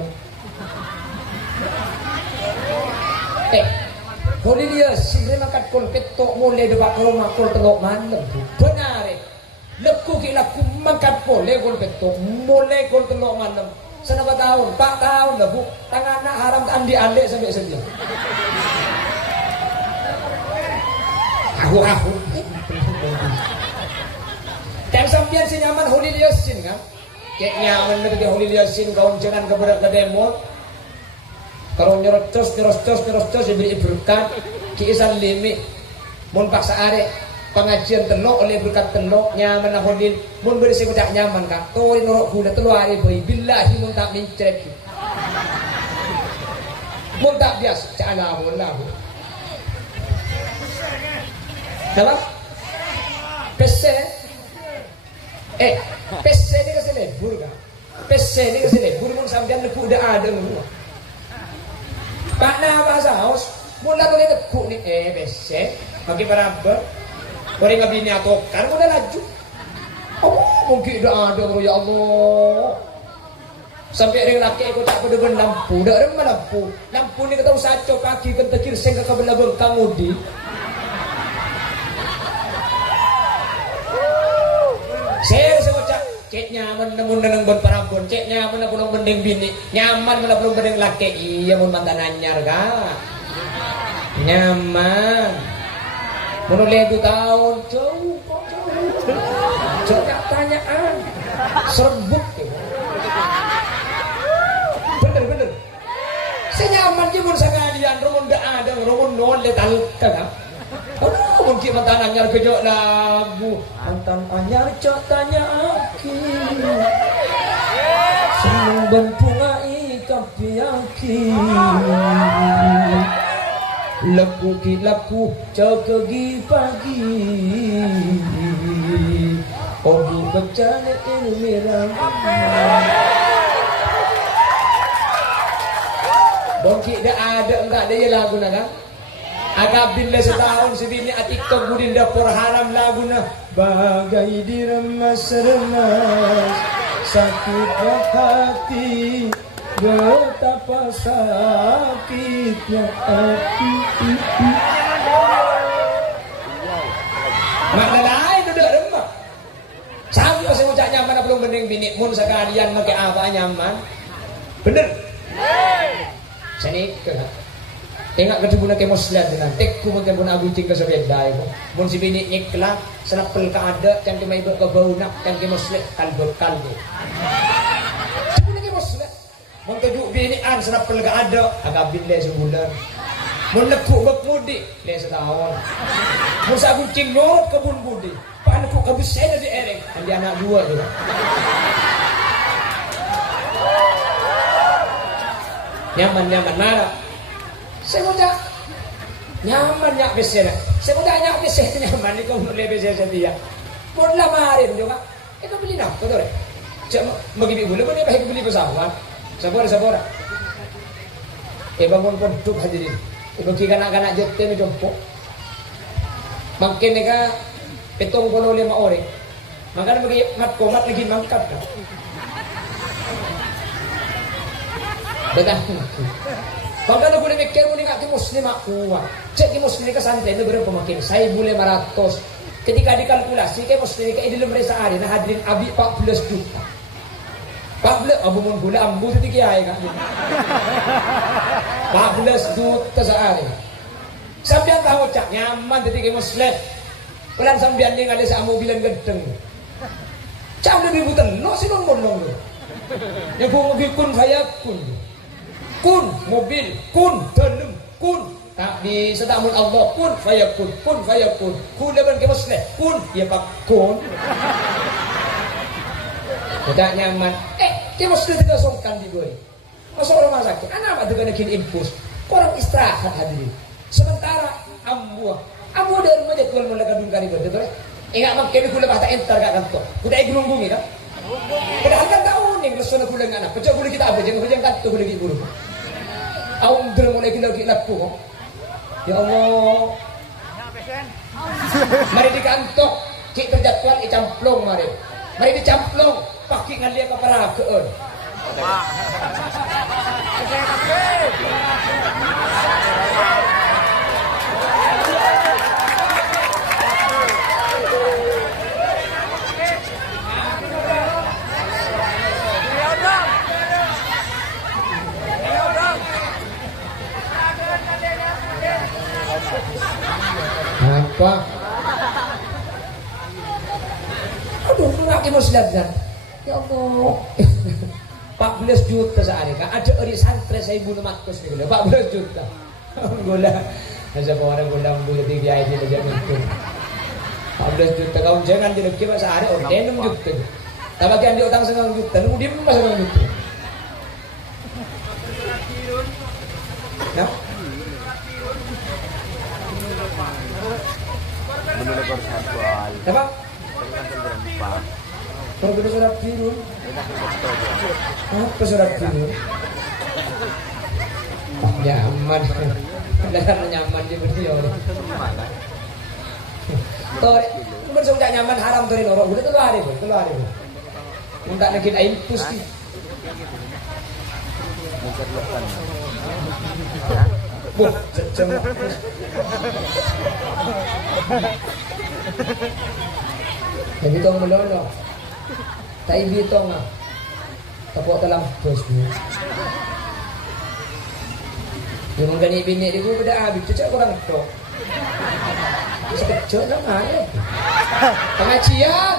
Holi dia sini mangkat pulpit to mulai debat rumah kol telok malam. Benar leku kila ku mangkat pulpit to mulai kol telok malam. Senapa tahun? 4 tahun lah bu. Tangan anak haram andi alik sampai sedia. Aku. Dan sampian si nyaman Holy Yasin kan? Kayak nyaman itu Holy Yasin kawan jangan keberat ke demo. Kalau nyerocos diberi berkat kiisan limi. Mun paksa are pengajian telok oleh berkat telok nyaman Holy. Mun berisi kudak nyaman kak. Tori norok gula telur hari boy. Billahi mun tak mincret. Mun tak bias cakala wallahu. Dalam pese PC ini kasih lebur kan? PC ini kesini burung sampean leku udah ada semua Pak Nama Saus mula tuh leku nih PC bagi paraber boleh ngebini atau kan udah laju mungkin udah ada ya Allah sampai ada laki aku tak pada lampu udah ada lampu ni kata saco kaki kentekir sehingga kebelah bengkang udi saya ucap cek nyaman namun neneng bon parabon cek nyaman aku nong bendeng bini nyaman mana belum bendeng laki iya mun mantan anyar ka nyaman menurut lihat 2 tahun jauh tanyaan serbuk bener saya nyaman je mun sagalian rumun dak ada rumun non le talka kan mungkin mantan anyar kejok lagu mantan anyar cok tanya aki seneng benpungai kapiaki laku ki laku cok gi pagi ogi bacane ilmiram Bongki dah ada enggak ada ya lagu na kan? Agak bila setahun sebini TikTok budin dapur haram lagu na bagai diremas-remas sakit hati betapa sakitnya hati. Makna lain udah remah. Sampai saya ucap nyaman belum bening bini mun sekalian pakai apa nyaman. Bener. Sani ke tengok ketemu nak muslim dengan tekku mungkin pun abu cing ke sobiet dai ko mun si bini nyekla senapel ka ada can ke mai ke bau nak can ke muslim kalbo ketemu nak muslim mun ke juk bini an senapel ka ada agak bille sebulan mun leku bak mudi le setahun mun sa abu cing lorot kebun budi pan ku kabisena di ereng andi anak 2 tu nyaman mana saya muda nyaman nyak besar saya muda nyak besar nyaman ni kau boleh besar sedia pun lamarin juga itu beli nak betul cuma bagi boleh boleh baik beli pesawat sabar bangun pondok hadirin bagi kanak-kanak jete ni jompo makin nega 75 orang makanya bagi mat komat lagi mangkat betul. Bangga na boleh mikir mo nga muslim aku. Cek di muslim ka santai na berapa makin. Saya boleh 500. Ketika dikalkulasi kay muslim ka idilum sa hari na hadirin abi 14 juta. 14 abu mon gula ambu tadi kiai ka. 14 juta sa hari. Sampeyan tahu cak nyaman tadi kay muslim. Kulan sampeyan ning ada sa mobilan gedeng. Cak lebih buten no sinong bolong. Ya bu kun fayakun. Kun mobil, kun dalam, kun tak di sedamun Allah, kun fayakun, kun leban ke muslim, kun ya pak kun. Tidak nyaman. Ke muslim tidak songkan di gue. Masuk rumah sakit, anak ada kena kini infus. Orang istirahat hadirin. Sementara ambu dari rumah dia keluar mulai kadung kali betul. Ingat makin gula bahasa enter kat kantor. Kuda ibu bumi kan? Padahal kan tahu nih resona gula ngana. Pecah gula kita apa? Jangan kantor gula di buru. Awam dulu mulai lagi laku. Ya Allah. Mari di kantor cik terjadwal icamplong mari. Mari dicamplong pakai ngalia ke parakeun. Apa? Aduh, laki muslim kan? Ya Allah. 14 juta sehari kan? Ada ori santri saya ibu matkos ni gula. 14 juta. Gula. Nasa po orang gula gula tiga aja aja itu. 14 juta kau jangan jadi kira sehari orang 6 juta. Tapi kan dia utang 9 juta, lu dia pas 9 juta. Nah. Menurut jadwal. Apa? Kalau surat biru. Apa surat biru? Nyaman. Benar nyaman di berdua. Tuh, bersung tak nyaman haram tuh orang. Udah keluar itu. Minta nakin air pusti. Buh, ceceng. Jadi tong melono. Tak ibi tong ah. Tapok dalam bosmu. Yang menggani bini dia beda habis cecak kurang tok. Sekejap lah mana? Pengajian.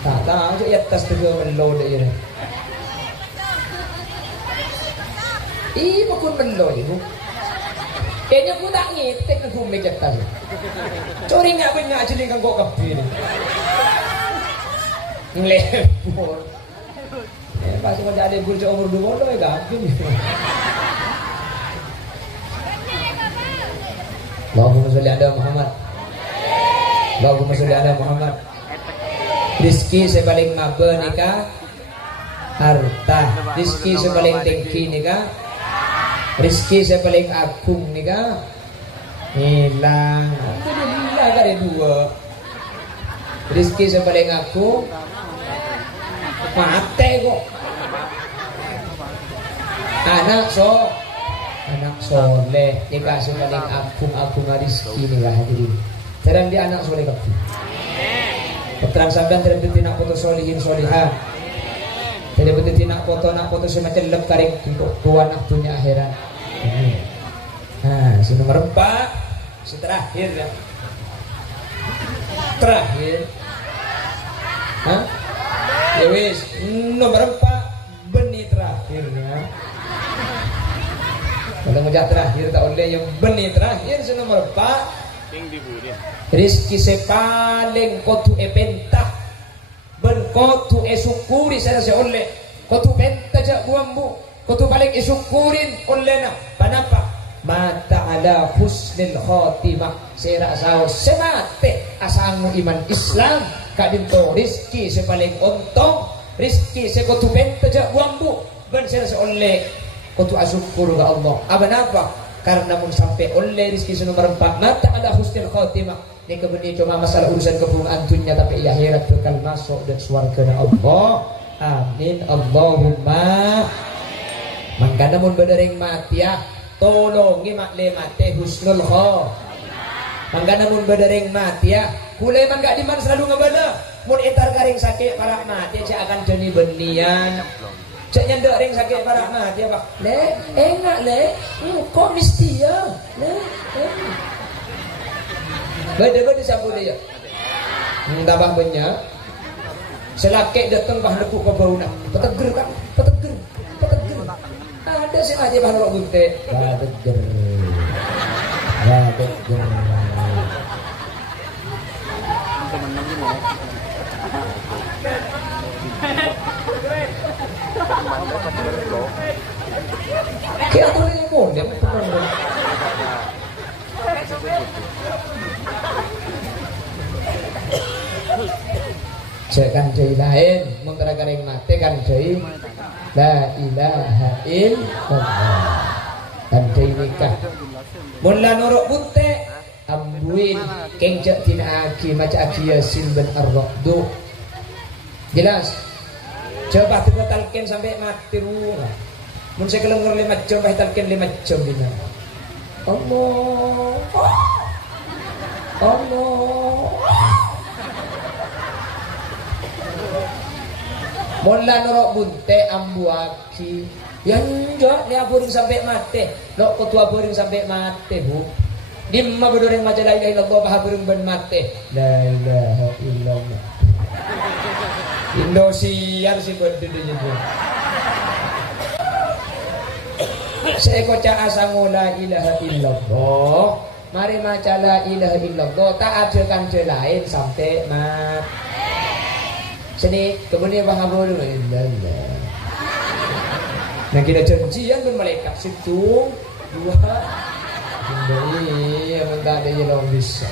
Tak tahu je atas tu melo dia. Bukan melo ibu. Kayaknya aku tak ngitik aku meja tas. Curi nggak benar jadi kan kok kepi ni. Ngelebur. Pas kau jadi burjo umur 2 gampang. Allahumma sholli ala Muhammad. Allahumma sholli ala Muhammad. Rizki sepaling maba nikah harta. Rizki sepaling tinggi nikah. Rizki sepaling agung nikah hilang. Alhamdulillah ada 2. Rizki sepaling agung mati kok. Anak soleh nikah sepaling agung rizki nikah hadirin. Terang dia anak soleh kabeh. Peterang sampean tidak betul nak foto solihin solihah. Tidak betul nak foto semacam lep karing untuk tuan nak dunia akhirat. Nah, si nomor 4, si terakhir ya. Terakhir. Hah? Ya wis, nomor 4 benih terakhirnya. Kalau ngejak terakhir tak boleh yang benih terakhir si nomor 4. Rizki sepaling kotu epentah ben kotu esukuri saya oleh kotu penta jak buambu kotu paling esukurin oleh na panapa mata ala husnil khotimah saya rasa semate asangu iman Islam kadinto rizki sepaling ontong rizki sekotu penta jak buambu ben saya oleh kotu asyukur ke Allah apa karena mun sampai oleh rizki nomor 4 mata ada husnul khotimah ni kebenih cuma masalah urusan kebungaan dunia tapi akhirat bakal masuk dan swarga Allah amin Allahumma mangkana mun bedereng mati ya tolongi makle mate husnul khotimah mangkana mun bedereng mati ya kulai man gak diman selalu ngebana mun entar garing sakit para mati cak akan jadi benian cak nyendok ring sakit parah mati apa? Le, enggak le, kok mesti ya? Le, beda-beda sabu dia. Tabah banyak. Selakik datang bah lekuk ke bau nak. Peteger kan? Peteger. Ada sih aja bah lok bunte. Peteger. Kaya ako rin mo, hindi ako pagkakang Kan jai lain, mentera garing mati kan jai la ilaha illallah kan jai nikah mula norok bunte ambuin kengjak tina aki maca aki yasin ben ar-raqdu jelas coba tiga talqin sampai mati rumah mun saya kelengger 5 jam bah talqin 5 jam dina Allah mula norok bunte ambuaki yang jok dia boring sampai mati lo ketua boring sampai mati bu dimma bedoreng maca la ilaha illallah bah boring ben mati la ilaha illallah Indosiar si berduduknya bu saya kocak asangu la ilaha illallah mari maca la ilaha illallah, tak ada kanda lain sampai mat. Sini kemudian bahagia dulu illallah. Nah kita janjian dengan malaikat situ dua. Iya, minta ada yang bisa.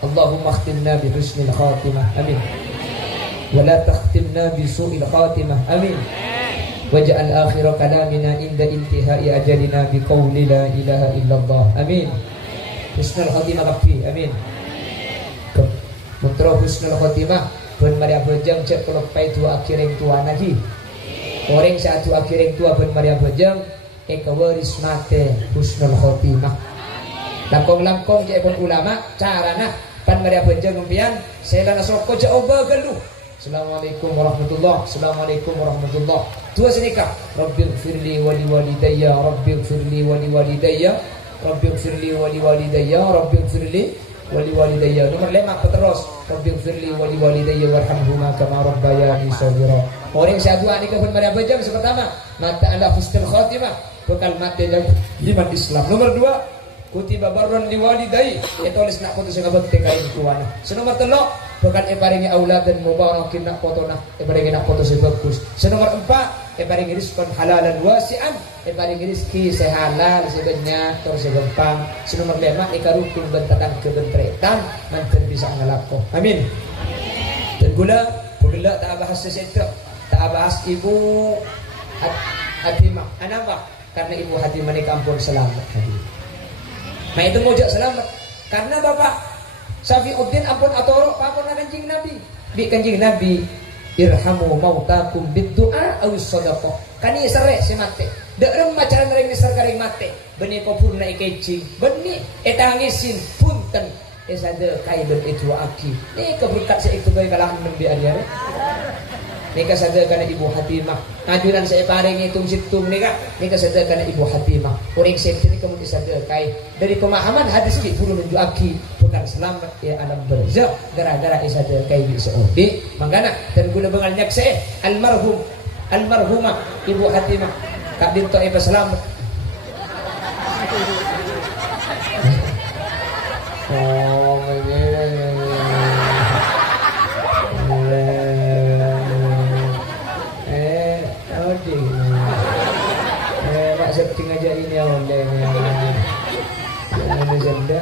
Allahumma khtimna bi husnil khatimah. Amin. Wala takhtimna bi su'il khatimah. Amin. Waj'al akhir kalamina inda intihai ajalina bi qawli la ilaha illallah. Amin. Husnul khatimah kafi. Amin. Mutra husnul khatimah ben Maria Bojang cek kelopai dua akhir yang tua lagi. Orang satu akhir yang tua ben Maria Bojang ekawaris mate husnul khatimah. Langkong-langkong cek pun ulama carana pan Maria Bojang umpian selana soko cek oba geluh. Assalamualaikum warahmatullah. Assalamualaikum warahmatullah. Dua senikah. Rabbil firli wali walidayya. Rabbil firli wali walidayya. Rabbil firli wali walidayya. Rabbil firli wali walidayya. Nomor 5 terus. Rabbil firli wali walidayya warhamhuma kama rabbayani shaghira. Orang seadua nikah pun Maria Bojang pertama mata ala husnul khatimah bekal mati dan iman Islam. Nomor 2 kutiba barron liwalidai tulis nak foto sing abad tekain kuana. Senomor 3 bukan paringi aulad dan mubarakin nak foto nak paringi nak foto sing bagus. Senomor 4 paringi rizqan halalan wasi'an paringi rezeki sehalal sebanyak terus gampang. Senomor 5 ikarukun bentakan kebentretan manten bisa ngelako. Amin. Dan gula tak bahas sesuatu tak bahas ibu Hatimah. Kenapa? Karena ibu Hatimah ini kampung selamat. Nah itu mojak selamat karena bapak Syafiuddin ampun atoro pakon kanjing Nabi di kanjing Nabi irhamu mautakum biddu'a awis sadaqah kani sare si mate derem macaran ring nisar karing mate benih popurna ikecing benih etangisin punten esade kai ben itu aki ni keberkat saya itu bae kalangan nembi ariare nika sada kana ibu Hatimah ngajuran saya paring hitung situng nika sada kana ibu Hatimah orang sente ni kamu disada kai dari pemahaman hadis ki buru menju aki bukan selamat ya alam barzakh gara-gara isada kai bi saudi mangana dan guna bengal nyakse almarhumah ibu Hatimah kak dinto iba selamat oh setting aja ini ya oleh ada janda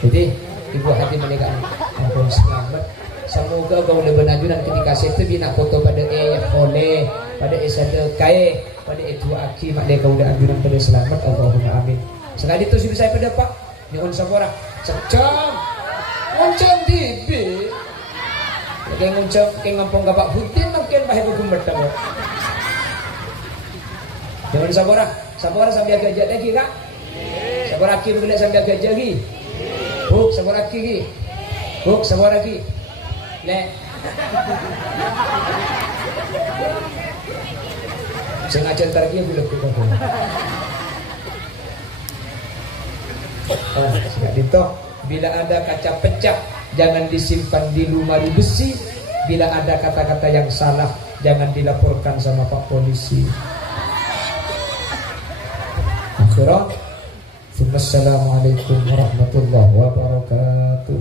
jadi ibu hati menikah ampun selamat semoga kau lebih najunan ketika itu bina foto pada oleh pada esade kai pada itu aki mak kau udah anjuran pada selamat Allahumma amin sekali itu sudah saya pada pak ni on sapora secam ngoncam tibi kayak ngoncam kayak ngampung kapak hutin makin bahaya bergumbat jangan sabora sambil gajah lagi kak sabora ki boleh sambil gajah lagi buk sabora ki buk sabora ki le sengaja ntar dia boleh kita dito bila ada kaca pecah jangan disimpan di lemari besi bila ada kata-kata yang salah jangan dilaporkan sama Pak Polisi. Assalamualaikum warahmatullahi wabarakatuh.